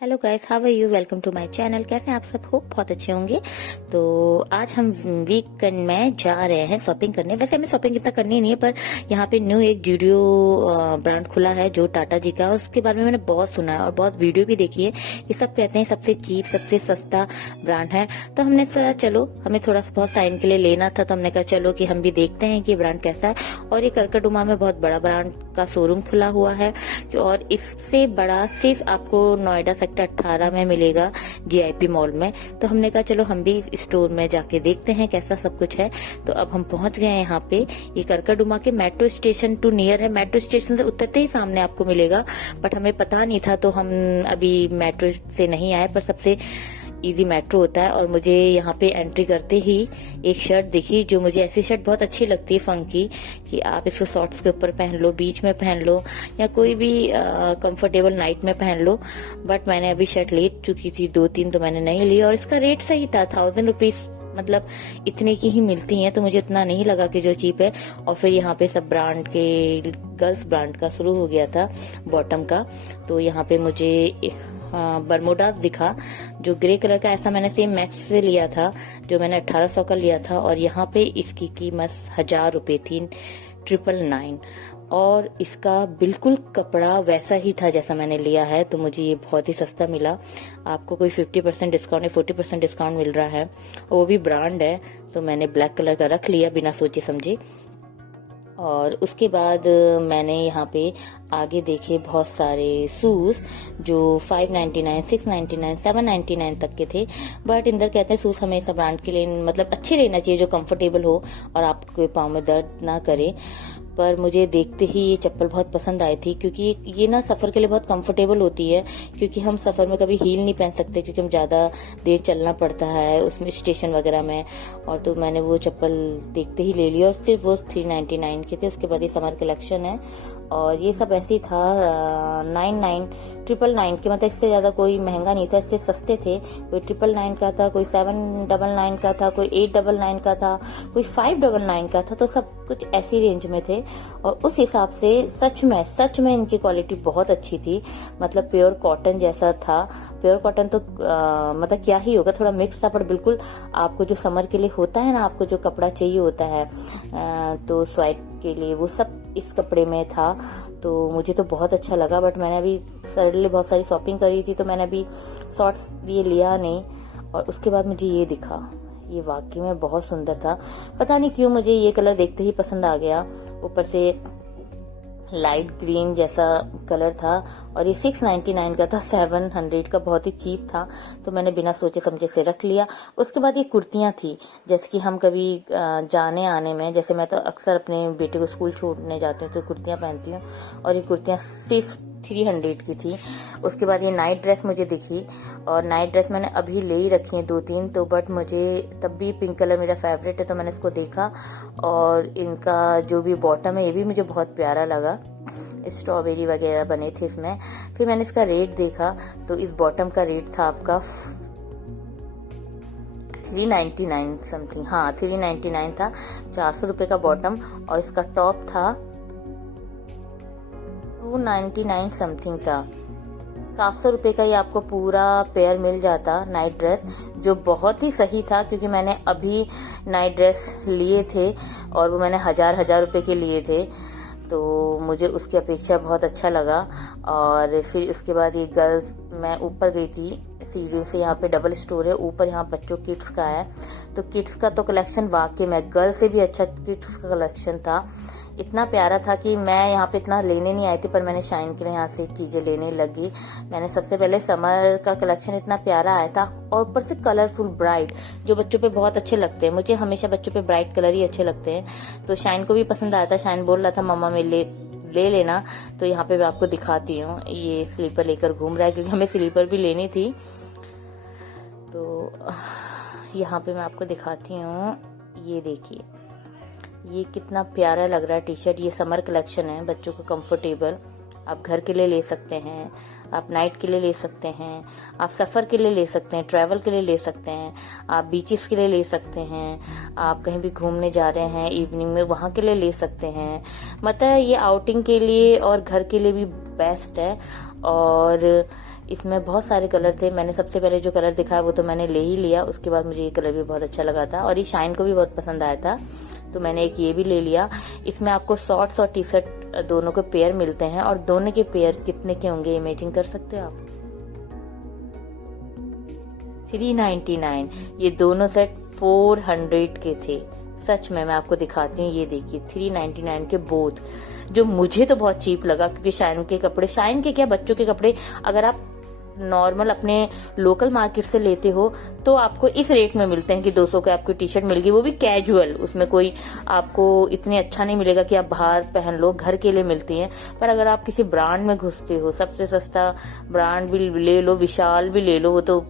Hello guys, how are you? Welcome to my channel. कैसे हैं आप सब? हो बहुत अच्छे होंगे। तो आज हम वीकेंड में जा रहे हैं शॉपिंग करने। वैसे हमें शॉपिंग इतना करनी नहीं है, पर यहाँ पे न्यू एक जूडियो ब्रांड खुला है जो टाटा जी का। उसके बारे में मैंने बहुत सुना है और बहुत वीडियो भी देखी है कि सब कहते हैं सबसे चीप सबसे सस्ता ब्रांड है। तो हमने सोचा चलो, हमें थोड़ा सा बहुत साइन के लिए लेना था, तो हमने कहा चलो कि हम भी देखते हैं कि ये ब्रांड कैसा है। और ये करकटुमा में बहुत बड़ा ब्रांड का शोरूम खुला हुआ है और इससे बड़ा सिर्फ आपको नोएडा सेक्टर 18 में मिलेगा, जीआईपी मॉल में। तो हमने कहा चलो हम भी स्टोर में जाके देखते हैं कैसा सब कुछ है। तो अब हम पहुंच गए हैं यहाँ पे। ये करकटुमा के मेट्रो स्टेशन टू नियर है। मेट्रो स्टेशन से उतरते ही सामने आपको मिलेगा, बट हमें पता नहीं था तो हम अभी मेट्रो से नहीं आए, पर सबसे इजी मेट्रो होता है। और मुझे यहाँ पे एंट्री करते ही एक शर्ट दिखी, जो मुझे ऐसी शर्ट बहुत अच्छी लगती है, फंकी, कि आप इसको शॉर्ट्स के ऊपर पहन लो, बीच में पहन लो, या कोई भी कंफर्टेबल नाइट में पहन लो। बट मैंने अभी शर्ट ले चुकी थी 2-3, तो मैंने नहीं ली। और इसका रेट सही था, 1000 रुपीज, मतलब इतने की ही मिलती हैं, तो मुझे इतना नहीं लगा कि जो चीप है। और फिर यहाँ पे सब ब्रांड के, गर्ल्स ब्रांड का शुरू हो गया था, बॉटम का। तो यहाँ पे मुझे बरमोडास दिखा, जो ग्रे कलर का। ऐसा मैंने सेम मैक्स से लिया था, जो मैंने 1800 का लिया था। और यहाँ पे इसकी कीमत 1000 रुपए थी, 999। और इसका बिल्कुल कपड़ा वैसा ही था जैसा मैंने लिया है, तो मुझे ये बहुत ही सस्ता मिला। आपको कोई 50% डिस्काउंट या 40% डिस्काउंट मिल रहा है, और वो भी ब्रांड है। तो मैंने ब्लैक कलर का रख लिया बिना सोचे समझे। और उसके बाद मैंने यहाँ पे आगे देखे बहुत सारे शूज, जो 599, 699, 799 तक के थे। बट इंदर कहते हैं शूज हमेशा ब्रांड के लिए, मतलब अच्छे लेना चाहिए, जो कंफर्टेबल हो और आपके पाँव में दर्द ना करे। पर मुझे देखते ही ये चप्पल बहुत पसंद आई थी, क्योंकि ये ना सफर के लिए बहुत कंफर्टेबल होती है। क्योंकि हम सफर में कभी हील नहीं पहन सकते, क्योंकि हम ज्यादा देर चलना पड़ता है उसमें, स्टेशन वगैरह में। और तो मैंने वो चप्पल देखते ही ले लिया, और सिर्फ वो 399 के थे। उसके बाद ये समर कलेक्शन है, और ये सब ऐसे ही था 999 के, मतलब इससे ज्यादा कोई महंगा नहीं था, इससे सस्ते थे। कोई 999 का था, कोई 799 का था, कोई 899 का था, कोई 599 का था। तो सब कुछ ऐसी रेंज में थे। और उस हिसाब से सच में इनकी क्वालिटी बहुत अच्छी थी। मतलब प्योर कॉटन जैसा था। प्योर कॉटन तो मतलब क्या ही होगा, थोड़ा मिक्स था, पर बिल्कुल आपको जो समर के लिए होता है ना, आपको जो कपड़ा चाहिए होता है तो स्वेट के लिए, वो सब इस कपड़े में था। तो मुझे तो बहुत अच्छा लगा। बट मैंने अभी सडनली बहुत सारी शॉपिंग करी थी, तो मैंने अभी शॉर्ट्स ये लिया नहीं। और उसके बाद मुझे ये दिखा, ये वाकई में बहुत सुंदर था। पता नहीं क्यों मुझे ये कलर देखते ही पसंद आ गया। ऊपर से लाइट ग्रीन जैसा कलर था, और ये 699 का था, 700 का, बहुत ही चीप था। तो मैंने बिना सोचे समझे से रख लिया। उसके बाद ये कुर्तियां थी, जैसे कि हम कभी जाने आने में, जैसे मैं तो अक्सर अपने बेटे को स्कूल छोड़ने जाती हूँ तो कुर्तियां पहनती हूँ, और ये कुर्तियां सिर्फ 300 की थी। उसके बाद ये नाइट ड्रेस मुझे दिखी, और नाइट ड्रेस मैंने अभी ले ही रखी है 2-3 तो। बट मुझे तब भी पिंक कलर मेरा फेवरेट है, तो मैंने इसको देखा। और इनका जो भी बॉटम है, ये भी मुझे बहुत प्यारा लगा, स्ट्रॉबेरी वगैरह बने थे इसमें। फिर मैंने इसका रेट देखा, तो इस बॉटम का रेट था आपका 399 समथिंग, हाँ 399 था, 400 रुपये का बॉटम। और इसका टॉप था 299 समथिंग था। 700 रुपये का ये आपको पूरा पेयर मिल जाता नाइट ड्रेस, जो बहुत ही सही था। क्योंकि मैंने अभी नाइट ड्रेस लिए थे, और वो मैंने 1000 रुपये के लिए थे, तो मुझे उसकी अपेक्षा बहुत अच्छा लगा। और फिर उसके बाद ये गर्ल्स, मैं ऊपर गई थी सीढ़ियों से, यहाँ पे डबल स्टोर है ऊपर, यहाँ बच्चों किड्स का है। तो किड्स का तो कलेक्शन वाकई में गर्ल्स से भी अच्छा किड्स का कलेक्शन था। इतना प्यारा था कि मैं यहाँ पे इतना लेने नहीं आई थी, पर मैंने शाइन के लिए यहाँ से चीजें लेने लगी। मैंने सबसे पहले समर का कलेक्शन इतना प्यारा आया था, और ऊपर से कलरफुल ब्राइट, जो बच्चों पे बहुत अच्छे लगते हैं। मुझे हमेशा बच्चों पे ब्राइट कलर ही अच्छे लगते हैं। तो शाइन को भी पसंद आया था। शाइन बोल रहा था मम्मा मैं ले लेना। तो यहाँ पे मैं आपको दिखाती हूँ, ये स्लीपर लेकर घूम रहा है, क्योंकि हमें स्लीपर भी लेनी थी। तो यहाँ पे मैं आपको दिखाती हूँ, ये देखिए, ये कितना प्यारा लग रहा है टी शर्ट। ये समर कलेक्शन है, बच्चों को कंफर्टेबल। आप घर के लिए ले सकते हैं, आप नाइट के लिए ले सकते हैं, आप सफ़र के लिए ले सकते हैं, ट्रैवल के लिए ले सकते हैं, आप बीचेस के लिए ले सकते हैं, आप कहीं भी घूमने जा रहे हैं इवनिंग में, वहाँ के लिए ले सकते हैं। मतलब ये आउटिंग के लिए और घर के लिए भी बेस्ट है। और इसमें बहुत सारे कलर थे। मैंने सबसे पहले जो कलर दिखाया वो तो मैंने ले ही लिया। उसके बाद मुझे ये कलर भी बहुत अच्छा लगा था और ये शाइन को भी बहुत पसंद आया था, तो मैंने एक ये भी ले लिया। इसमें आपको शॉर्ट्स और टी शर्ट दोनों के पेयर मिलते हैं, और दोनों के पेयर कितने के होंगे इमेजिन कर सकते हो आप? 399। ये दोनों सेट 400 के थे। सच में मैं आपको दिखाती हूँ, ये देखिए 399 के बोथ, जो मुझे तो बहुत चीप लगा, क्योंकि शाइन के कपड़े, शाइन के क्या बच्चों के कपड़े अगर आप नॉर्मल अपने लोकल मार्केट से लेते हो तो आपको इस रेट में मिलते हैं कि 200 के आपको टी शर्ट मिलेगी, वो भी कैजुअल। उसमें कोई आपको इतने अच्छा नहीं मिलेगा कि आप बाहर पहन लो, घर के लिए मिलती हैं। पर अगर आप किसी ब्रांड में घुसते हो, सबसे सस्ता ब्रांड भी ले लो, विशाल भी ले लो, वो तो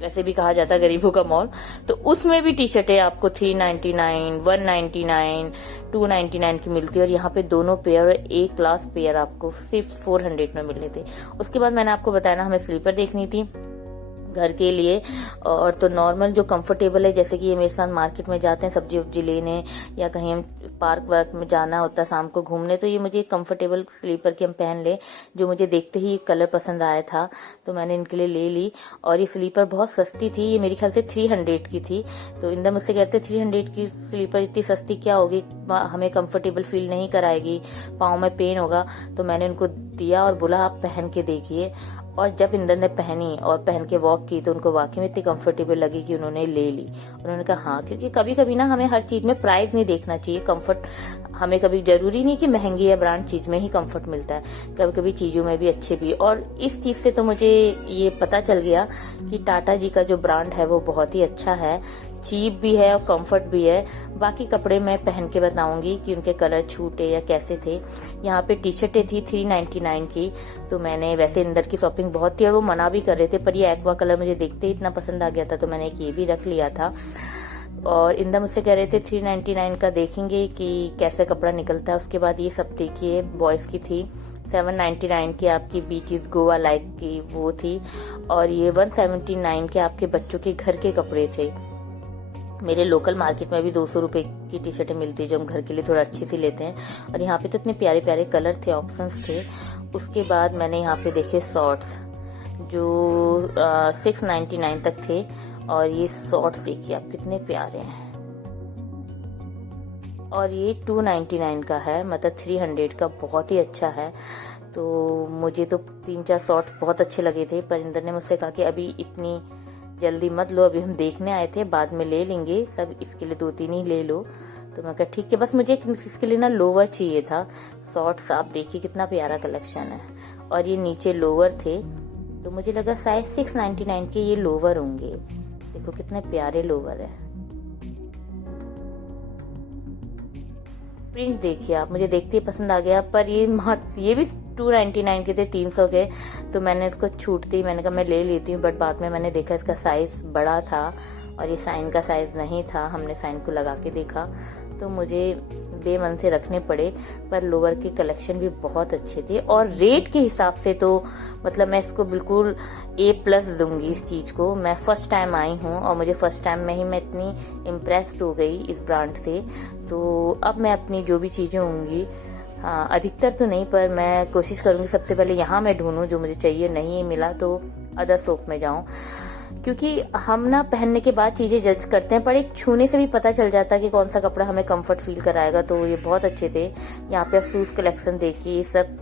वैसे भी कहा जाता है गरीबों का मॉल, तो उसमें भी टी शर्टें आपको 399, 199, 299 की मिलती है। और यहाँ पे दोनों पेयर, एक क्लास पेयर आपको सिर्फ 400 में मिलने थे। उसके बाद मैंने आपको बताया ना, हमें स्लीपर देखनी थी घर के लिए, और तो नॉर्मल जो कंफर्टेबल है, जैसे कि ये मेरे साथ मार्केट में जाते हैं सब्जी वब्जी लेने, या कहीं हम पार्क वार्क में जाना होता है शाम को घूमने, तो ये मुझे कंफर्टेबल स्लीपर की हम पहन ले, जो मुझे देखते ही कलर पसंद आया था, तो मैंने इनके लिए ले ली। और ये स्लीपर बहुत सस्ती थी, ये मेरे ख्याल से 300 की थी। तो इंदर मुझसे कहते 300 की स्लीपर इतनी सस्ती क्या होगी, हमें कंफर्टेबल फील नहीं कराएगी, पाँव में पेन होगा। तो मैंने उनको दिया और बोला आप पहन के देखिए। और जब इंदर ने पहनी और पहन के वॉक की तो उनको वाकई में इतनी कंफर्टेबल लगी कि उन्होंने ले ली। उन्होंने कहा हाँ, क्योंकि कभी कभी ना हमें हर चीज में प्राइस नहीं देखना चाहिए, कंफर्ट हमें कभी जरूरी नहीं कि महंगी या ब्रांड चीज में ही कंफर्ट मिलता है, कभी कभी चीजों में भी अच्छे भी। और इस चीज से तो मुझे ये पता चल गया कि टाटा जी का जो ब्रांड है वो बहुत ही अच्छा है, चीप भी है और कंफर्ट भी है। बाकी कपड़े मैं पहन के बताऊंगी कि उनके कलर छूटे या कैसे थे। यहाँ पे टी शर्टें थी 399 की, तो मैंने, वैसे इंदर की शॉपिंग बहुत थी और वो मना भी कर रहे थे, पर ये एक्वा कलर मुझे देखते ही इतना पसंद आ गया था, तो मैंने एक ये भी रख लिया था। और इंदर मुझसे कह रहे थे 399 का देखेंगे कि कैसे कपड़ा निकलता है। उसके बाद ये सब देखिए, बॉयज की थी 799 की आपकी बीचीज गोवा लाइक की वो थी, और ये 179 के आपके बच्चों के घर के कपड़े थे। मेरे लोकल मार्केट में भी 200 रुपए की टी शर्टें मिलती है, जो हम घर के लिए थोड़ा अच्छी सी लेते हैं। और यहाँ पे तो इतने प्यारे प्यारे कलर थे, ऑप्शंस थे। उसके बाद मैंने यहाँ पे देखे शॉर्ट्स, जो 699 तक थे, और ये शॉर्ट्स देखिए आप कितने प्यारे हैं। और ये 299 का है, मतलब 300 का, बहुत ही अच्छा है। तो मुझे तो 3-4 शॉर्ट्स बहुत अच्छे लगे थे, पर इंदर ने मुझसे कहा कि अभी इतनी जल्दी मत लो, अभी हम देखने आए थे, बाद में ले लेंगे सब, इसके लिए 2-3 ही ले लो। तो मैं कहा ठीक है, बस मुझे इसके लिए ना लोअर चाहिए था। शॉर्ट्स आप देखिए कितना प्यारा कलेक्शन है, और ये नीचे लोअर थे, तो मुझे लगा साइज 699 के ये लोअर होंगे। देखो कितने प्यारे लोअर है, प्रिंट देखिए आप, मुझे देखते ही पसंद आ गया। पर ये भी 299 के थे, 300 के, तो मैंने इसको छूटते ही मैंने कहा मैं ले लेती हूँ। बट बाद में मैंने देखा इसका साइज बड़ा था और ये साइन का साइज नहीं था। हमने साइन को लगा के देखा तो मुझे बेमन से रखने पड़े। पर लोअर के कलेक्शन भी बहुत अच्छे थे, और रेट के हिसाब से तो मतलब मैं इसको बिल्कुल A+ दूंगी इस चीज को। मैं फर्स्ट टाइम आई हूँ और मुझे फर्स्ट टाइम में ही मैं इतनी इम्प्रेस्ड हो गई इस ब्रांड से। तो अब मैं अपनी जो भी चीजें होंगी, हाँ अधिकतर तो नहीं, पर मैं कोशिश करूंगी सबसे पहले यहाँ मैं ढूंढूं जो मुझे चाहिए, नहीं मिला तो अदर शॉप में जाऊं। क्योंकि हम ना पहनने के बाद चीजें जज करते हैं, पर एक छूने से भी पता चल जाता है कि कौन सा कपड़ा हमें कंफर्ट फील कराएगा। तो ये बहुत अच्छे थे। यहाँ पे आप शूज कलेक्शन देखिए, ये सब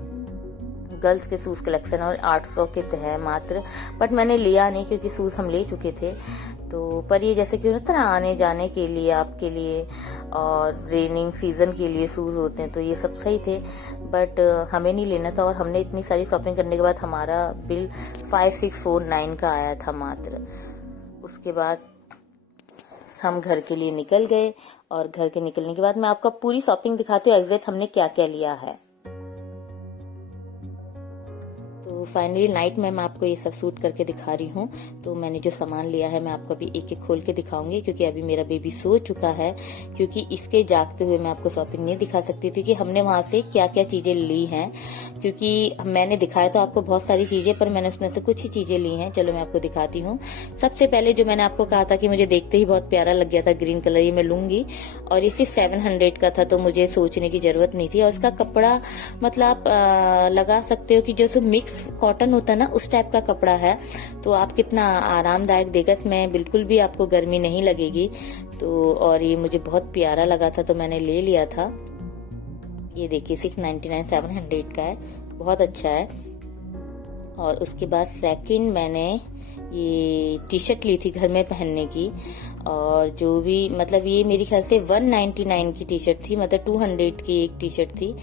गर्ल्स के शूज कलेक्शन, और 800 के है मात्र। बट मैंने लिया नहीं क्योंकि शूज हम ले चुके थे। तो पर ये जैसे कि होता है ना आने जाने के लिए आपके लिए, और रेनिंग सीजन के लिए शूज होते हैं, तो ये सब सही थे। बट हमें नहीं लेना था, और हमने इतनी सारी शॉपिंग करने के बाद हमारा बिल 5649 का आया था मात्र। उसके बाद हम घर के लिए निकल गए, और घर के निकलने के बाद मैं आपको पूरी शॉपिंग दिखाती हूँ एग्जैक्ट हमने क्या क्या लिया है। तो फाइनली नाइट में मैं आपको ये सब शूट करके दिखा रही हूँ। तो मैंने जो सामान लिया है मैं आपको अभी एक एक खोल के दिखाऊंगी, क्योंकि अभी मेरा बेबी सो चुका है। क्योंकि इसके जागते हुए मैं आपको शॉपिंग नहीं दिखा सकती थी कि हमने वहां से क्या क्या चीजें ली हैं, क्योंकि मैंने दिखाया तो आपको बहुत सारी चीजें, पर मैंने उसमें से कुछ ही चीजें ली हैं। चलो मैं आपको दिखाती हूँ। सबसे पहले जो मैंने आपको कहा था कि मुझे देखते ही बहुत प्यारा लग गया था, ग्रीन कलर, ये मैं लूंगी। और इसी 700 का था, तो मुझे सोचने की जरूरत नहीं थी। और इसका कपड़ा मतलब आप लगा सकते हो कि जैसे मिक्स कॉटन होता है ना, उस टाइप का कपड़ा है। तो आप कितना आरामदायक देगा, इसमें बिल्कुल भी आपको गर्मी नहीं लगेगी। तो और ये मुझे बहुत प्यारा लगा था तो मैंने ले लिया था। ये देखिए 699 700 का है, बहुत अच्छा है। और उसके बाद सेकंड मैंने ये टी शर्ट ली थी घर में पहनने की, और जो भी मतलब ये मेरे ख्याल से 199 की टी शर्ट थी, मतलब 200 की एक टी शर्ट थी।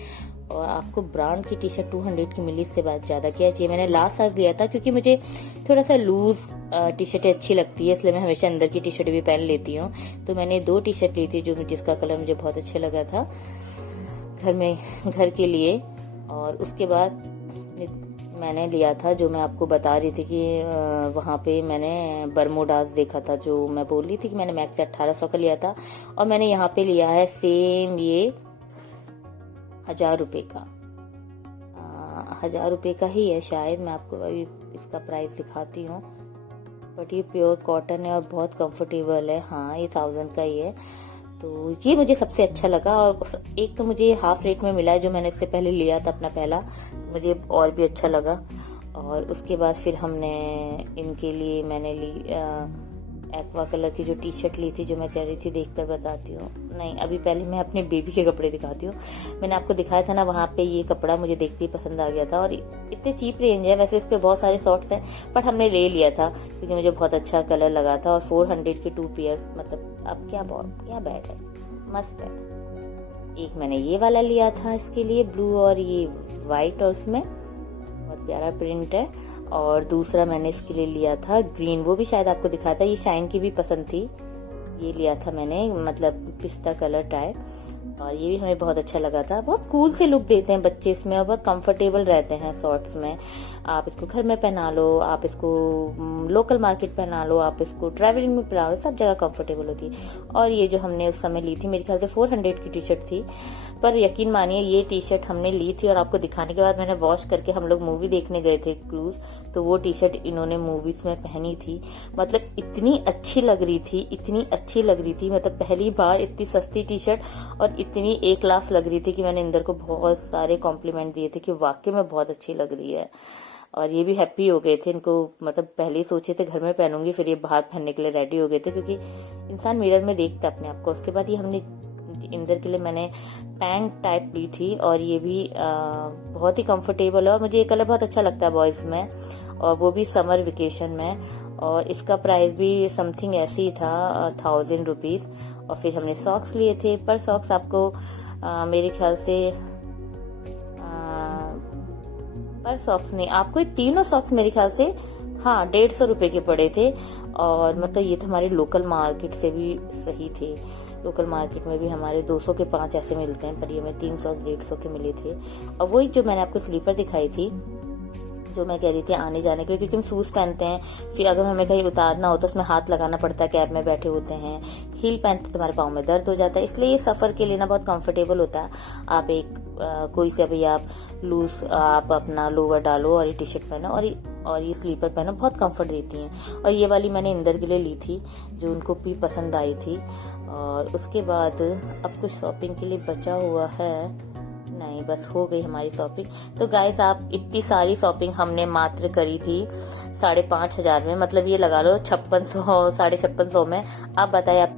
और आपको ब्रांड की टी शर्ट 200 की मिली, इससे बात ज्यादा क्या चाहिए। मैंने लास्ट साल लिया था क्योंकि मुझे थोड़ा सा लूज टी शर्टें अच्छी लगती है, इसलिए मैं हमेशा अंदर की टी शर्ट भी पहन लेती हूँ। तो मैंने 2 टी शर्ट ली थी जिसका कलर मुझे बहुत अच्छा लगा था घर के लिए। और उसके बाद मैंने लिया था, जो मैं आपको बता रही थी कि वहाँ पे मैंने बर्मोडास देखा था, जो मैं बोल रही थी कि मैंने मैक्स से 1800 का लिया था, और मैंने यहाँ पे लिया है सेम ये 1000 रुपये का। 1000 रुपये का ही है शायद, मैं आपको अभी इसका प्राइस दिखाती हूँ। बट ये प्योर कॉटन है और बहुत कंफर्टेबल है। हाँ, ये 1000 का ही है। तो ये मुझे सबसे अच्छा लगा, और एक तो मुझे हाफ रेट में मिला है, जो मैंने इससे पहले लिया था अपना पहला, मुझे और भी अच्छा लगा। और उसके बाद फिर हमने इनके लिए मैंने ली एक्वा कलर की जो टी शर्ट ली थी, जो मैं कह रही थी देखकर बताती हूँ। नहीं, अभी पहले मैं अपने बेबी के कपड़े दिखाती हूँ। मैंने आपको दिखाया था ना, वहाँ पे ये कपड़ा मुझे देखते ही पसंद आ गया था, और इतने चीप रेंज है। वैसे इस पे बहुत सारे शॉर्ट्स हैं, बट हमने ले लिया था क्योंकि मुझे बहुत अच्छा कलर लगा था। और 400 के 2 पेयर्स, मतलब अब क्या बैड है, मस्त है। एक मैंने ये वाला लिया था इसके लिए, ब्लू और ये व्हाइट, और उसमें बहुत प्यारा प्रिंट है। और दूसरा मैंने इसके लिए लिया था ग्रीन, वो भी शायद आपको दिखाया था, ये शाइन की भी पसंद थी। ये लिया था मैंने, मतलब पिस्ता कलर टाइप, और ये भी हमें बहुत अच्छा लगा था। बहुत कूल से लुक देते हैं बच्चे इसमें, और बहुत कंफर्टेबल रहते हैं शॉर्ट्स में। आप इसको घर में पहना लो, आप इसको लोकल मार्केट पहना लो, आप इसको ट्रैवलिंग में पहना लो, सब जगह कंफर्टेबल होती है। और ये जो हमने उस समय ली थी, मेरे ख्याल से 400 की टी शर्ट थी, पर यकीन मानिए ये टी शर्ट हमने ली थी और आपको दिखाने के बाद मैंने वॉश करके, हम लोग मूवी देखने गए थे क्रूज, तो वो टी शर्ट इन्होंने मूवीज में पहनी थी। मतलब इतनी अच्छी लग रही थी, मतलब पहली बार इतनी सस्ती टी शर्ट और इतनी ए क्लास लग रही थी कि मैंने इंदर को बहुत सारे कॉम्प्लीमेंट दिए थे कि वाकई में बहुत अच्छी लग रही है। और ये भी हैप्पी हो गए थे, इनको मतलब पहले ही सोचे थे घर में पहनूंगी, फिर ये बाहर पहनने के लिए रेडी हो गए थे, क्योंकि इंसान मिरर में देखता अपने आप को। उसके बाद ये हमने इंदर के लिए मैंने पैंट टाइप ली थी, और ये भी बहुत ही कंफर्टेबल है, और मुझे ये कलर बहुत अच्छा लगता है बॉयज में, और वो भी समर वेकेशन में। और इसका प्राइस भी समथिंग ऐसे ही था, 1000 रुपीज। और फिर हमने सॉक्स लिए थे, पर सॉक्स आपको मेरे ख्याल से पर सॉक्स नहीं, आपको ये तीनों सॉक्स मेरे ख्याल से 150 रुपए के पड़े थे। और मतलब ये तो हमारे लोकल मार्केट से भी सही थे, लोकल मार्केट में भी हमारे 200 के 5 ऐसे मिलते हैं, पर ये हमें 300-150 के मिले थे। और वही जो मैंने आपको स्लीपर दिखाई थी, जो मैं कह रही थी आने जाने के लिए, क्योंकि हम शूज पहनते हैं, फिर अगर हमें कहीं उतारना हो तो उसमें हाथ लगाना पड़ता है, कैब में बैठे होते हैं, हील पहनते तो हमारे पाँव में दर्द हो जाता है, इसलिए ये सफर के लिए ना बहुत कंफर्टेबल होता है। आप एक कोई से भी आप लूज आप अपना लोवर डालो और ये टी शर्ट पहनो और ये स्लीपर पहनो, बहुत कंफर्ट देती हैं। और ये वाली मैंने इंदर के लिए ली थी, जो उनको भी पसंद आई थी। और उसके बाद अब कुछ शॉपिंग के लिए बचा हुआ है, नहीं बस हो गई हमारी शॉपिंग। तो गाइस, आप इतनी सारी शॉपिंग हमने मात्र करी थी 5500 में, मतलब ये लगा लो 5600 में। आप बताइए, आप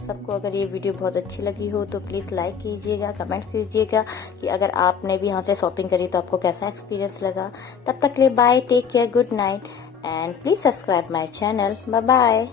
सबको अगर ये वीडियो बहुत अच्छी लगी हो तो प्लीज़ लाइक कीजिएगा, कमेंट कीजिएगा कि अगर आपने भी यहाँ से शॉपिंग करी तो आपको कैसा एक्सपीरियंस लगा। तब तक के लिए bye, take care, good night, and please subscribe my channel. Bye bye.